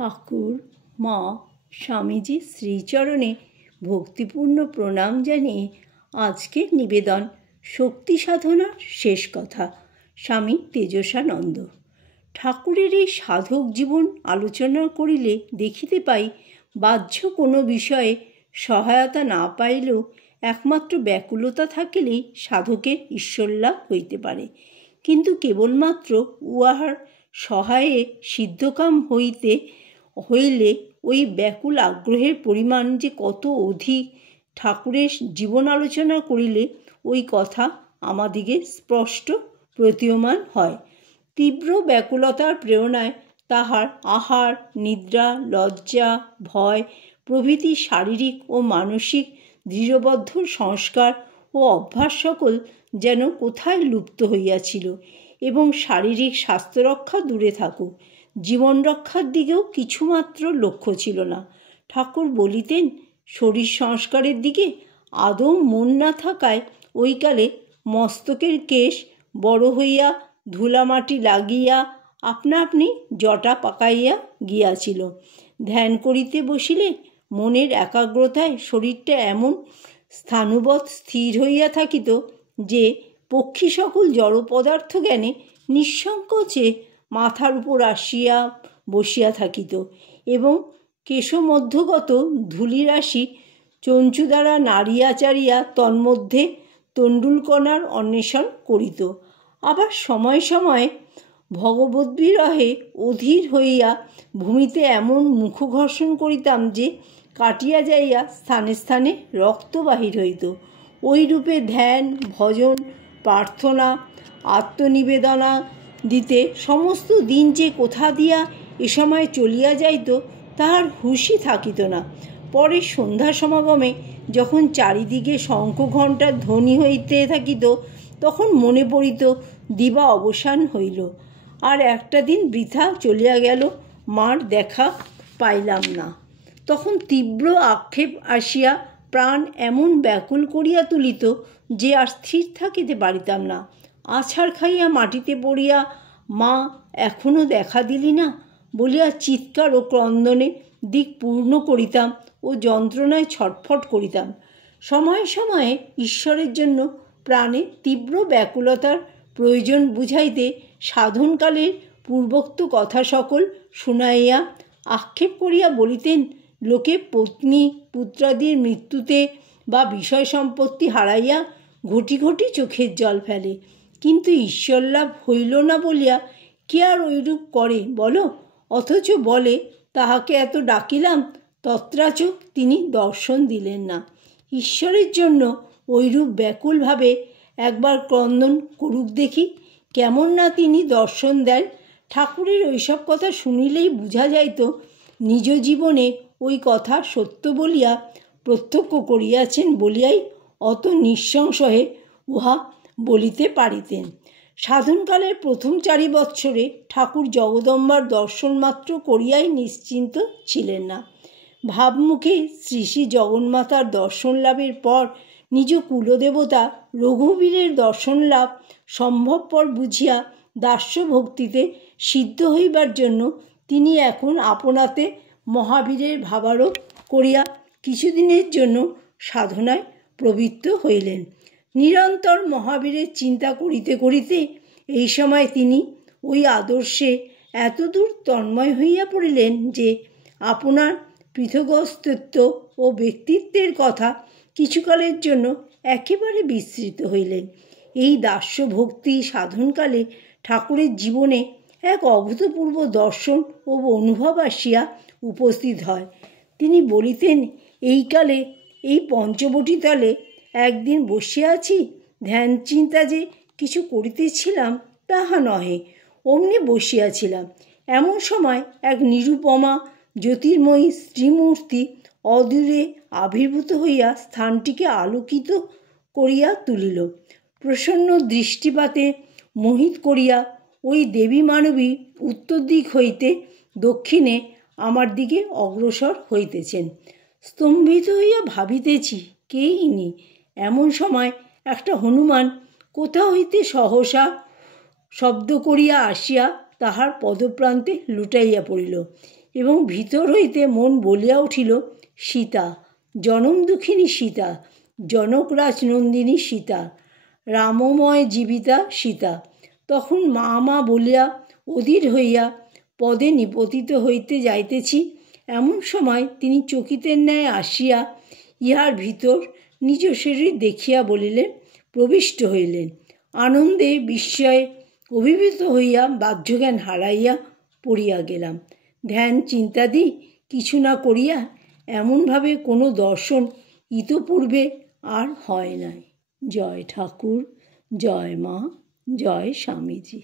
ঠাকুর মা স্বামীজির শ্রীচরণে ভক্তিপূর্ণ প্রণাম জানিয়ে আজকের নিবেদন শক্তি সাধনার শেষ কথা। স্বামী তেজসানন্দ। ঠাকুরের এই সাধক জীবন আলোচনা করিলে দেখিতে পাই, বাহ্য কোনো বিষয়ে সহায়তা না পাইলেও একমাত্র ব্যাকুলতা থাকিলেই সাধকের ঈশ্বরলাভ হইতে পারে। কিন্তু কেবলমাত্র উহার সহায়ে সিদ্ধকাম হইলে ওই ব্যাকুল আগ্রহের পরিমাণ যে কত অধিক, ঠাকুরের জীবন আলোচনা করিলে ওই কথা আমাদিগে স্পষ্ট প্রতীয়মান হয়। তীব্র ব্যাকুলতার প্রেরণায় তাহার আহার, নিদ্রা, লজ্জা, ভয় প্রভৃতি শারীরিক ও মানসিক দৃঢ়বদ্ধ সংস্কার ও অভ্যাস সকল যেন কোথায় লুপ্ত হইয়াছিল, এবং শারীরিক স্বাস্থ্যরক্ষা দূরে থাকুক, জীবন রক্ষার দিকেও কিছুমাত্র লক্ষ্য ছিল না। ঠাকুর বলিতেন, শরীর সংস্কারের দিকে আদৌ মন না থাকায় ওইকালে মস্তকের কেশ বড় হইয়া ধুলামাটি লাগিয়া আপনা আপনি জটা পাকাইয়া গিয়াছিল। ধ্যান করিতে বসিলে মনের একাগ্রতায় শরীরটা এমন স্থাণুবৎ স্থির হইয়া থাকিত যে পক্ষী সকল জড় পদার্থ জ্ঞানে নিঃসংকোচে মাথার উপর আসিয়া বসিয়া থাকিত, এবং কেশমধ্যগত ধূলিরাশি চঞ্চু দ্বারা নাড়িয়া চাড়িয়া তন্মধ্যে তণ্ডুলকণার অন্বেষণ করিত। আবার সময় সময়ে ভগবদ্বিরহে অধীর হইয়া ভূমিতে এমন মুখঘর্ষণ করিতাম যে কাটিয়া যাইয়া স্থানে স্থানে রক্ত বাহির হইত। ওই রূপে ধ্যান, ভজন, প্রার্থনা, আত্মনিবেদনা দিতে সমস্ত দিন যে কোথা দিয়া এ সময় চলিয়া যাইত তাহার হুঁশই থাকিত না। পরে সন্ধ্যা সমাগমে যখন চারিদিকে শঙ্খ ঘণ্টার ধ্বনি হইতে থাকিত, তখন মনে পড়িত দিবা অবসান হইল, আর একটা দিন বৃথা চলিয়া গেল, মার দেখা পাইলাম না। তখন তীব্র আক্ষেপ আসিয়া প্রাণ এমন ব্যাকুল করিয়া তুলিত যে আর স্থির থাকিতে পারিতাম না। আছাড় খাইয়া মাটিতে পড়িয়া মা এখনও দেখা দিলি না বলিয়া চিৎকার ও ক্রন্দনে দিক পূর্ণ করিতাম ও যন্ত্রণায় ছটফট করিতাম। সময়ে সময়ে ঈশ্বরের জন্য প্রাণে তীব্র ব্যাকুলতার প্রয়োজন বুঝাইতে সাধনকালের পূর্বোক্ত কথা সকল শুনাইয়া আক্ষেপ করিয়া বলিতেন, লোকে পত্নী পুত্রাদির মৃত্যুতে বা বিষয় সম্পত্তি হারাইয়া ঘটি ঘটি চোখের জল ফেলে, কিন্তু ঈশ্বরলাভ হইল না বলিয়া কে আর ওইরূপ করে বলো? অথচ বলে, তাহাকে এত ডাকিলাম তত্রাচ তিনি দর্শন দিলেন না। ঈশ্বরের জন্য ওইরূপ ব্যাকুলভাবে একবার ক্রন্দন করুক দেখি, কেমন না তিনি দর্শন দেন। ঠাকুরের ওইসব কথা শুনিলেই বুঝা যাইত নিজ জীবনে ওই কথা সত্য বলিয়া প্রত্যক্ষ করিয়াছেন বলিয়াই অত নিঃসংশয়ে উহা বলিতে পারিতেন। সাধনকালের প্রথম 4 বৎসরে ঠাকুর জগদম্বার দর্শন মাত্র করিয়াই নিশ্চিন্ত ছিলেন না। ভাবমুখে শ্রী শ্রী জগন্মাতার দর্শন লাভের পর নিজ কুলদেবতা রঘুবীরের দর্শন লাভ সম্ভবপর বুঝিয়া দাস্য ভক্তিতে সিদ্ধ হইবার জন্য তিনি এখন আপনাতে মহাবীরের ভাবারোপ করিয়া কিছুদিনের জন্য সাধনায় প্রবৃত্ত হইলেন। নিরন্তর মহাবীরের চিন্তা করিতে করিতে এই সময় তিনি ওই আদর্শে এতদূর তন্ময় হইয়া পড়িলেন যে আপনার পৃথগস্তিত্ব ও ব্যক্তিত্বের কথা কিছুকালের জন্য একেবারে বিস্মৃত হইলেন। এই দাস্য ভক্তি সাধনকালে ঠাকুরের জীবনে এক অভূতপূর্ব দর্শন ও অনুভব আসিয়া উপস্থিত হয়। তিনি বলিতেন, এই কালে এই পঞ্চবটী তলে একদিন বসিয়া আছি, ধ্যান চিন্তা যে কিছু করিতেছিলাম তাহা নহে, অমনি বসিয়াছিলাম। এমন সময় এক নিরুপমা জ্যোতির্ময়ী শ্রীমূর্তি অদূরে আবির্ভূত হইয়া স্থানটিকে আলোকিত করিয়া তুলিল। প্রসন্ন দৃষ্টিপাতে মোহিত করিয়া ওই দেবী মানবী উত্তর দিক হইতে দক্ষিণে আমার দিকে অগ্রসর হইতেছেন। স্তম্ভিত হইয়া ভাবিতেছি, কে ইনি? এমন সময় একটা হনুমান কোথা হইতে সহসা শব্দ করিয়া আসিয়া তাহার পদপ্রান্তে লুটাইয়া পড়িল। এবং ভিতর হইতে মন বলিয়া উঠিল, সীতা, জনম দুঃখিনী সীতা, জনকরাজ নন্দিনী সীতা, রামময় জীবিতা সীতা। তখন মা মা বলিয়া অধীর হইয়া পদে নিপতিত হইতে যাইতেছি, এমন সময় তিনি চকিতের ন্যায় আসিয়া ইহার ভিতর নিজ শরীর দেখিয়া বলিলেন, প্রবিষ্ট হইলেন। আনন্দে বিস্ময়ে অভিভূত হইয়া বাহ্যজ্ঞান হারাইয়া পড়িয়া গেলাম। ধ্যান চিন্তাদি কিছু না করিয়া এমনভাবে কোনো দর্শন ইতপূর্বে আর হয় নাই। জয় ঠাকুর, জয় মা, জয় স্বামীজি।